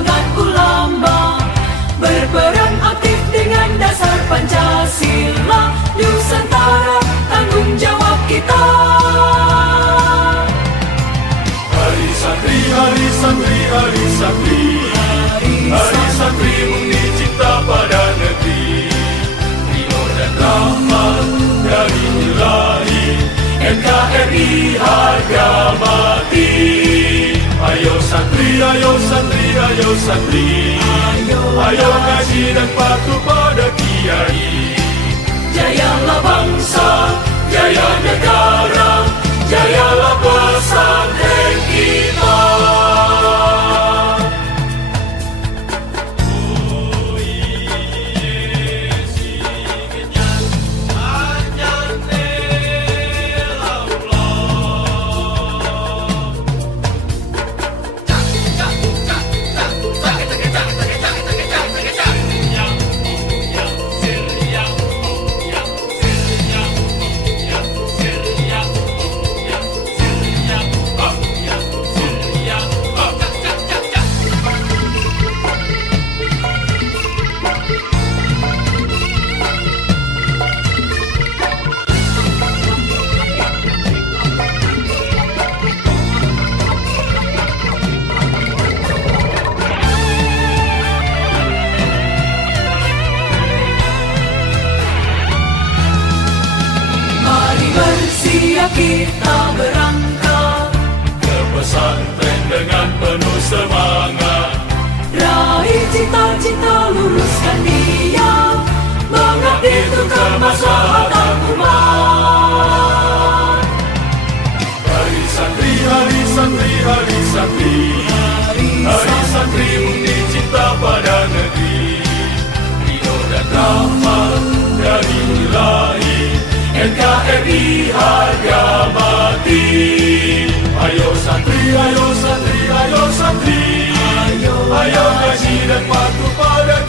perjuangan ulama, berperan aktif dengan dasar Pancasila. Nusantara tanggung jawab kita. Hari santri, hari santri, hari santri, hari santri murni cinta pada negeri, ridho dan rahmat dari Ilahi, NKRI harga mati. Ayo santri, ayo santri, ayo santri, ayo ngaji dan patuh pada kiai. Jayalah bangsa, jaya negara, jayalah pesantren kita. Bersiap kita berangkat ke pesantren dengan penuh semangat, raih cita-cita, luruskan niat, mengabdi untuk kemaslahatan umat. hari santri, hari santri, hari santri, hari santri murni cinta pada negeri, ridho dan rahmat dari Ilahi, NKRI harga mati. Ayo santri, ayo santri, ayo santri, ayo ngaji dan patuh pada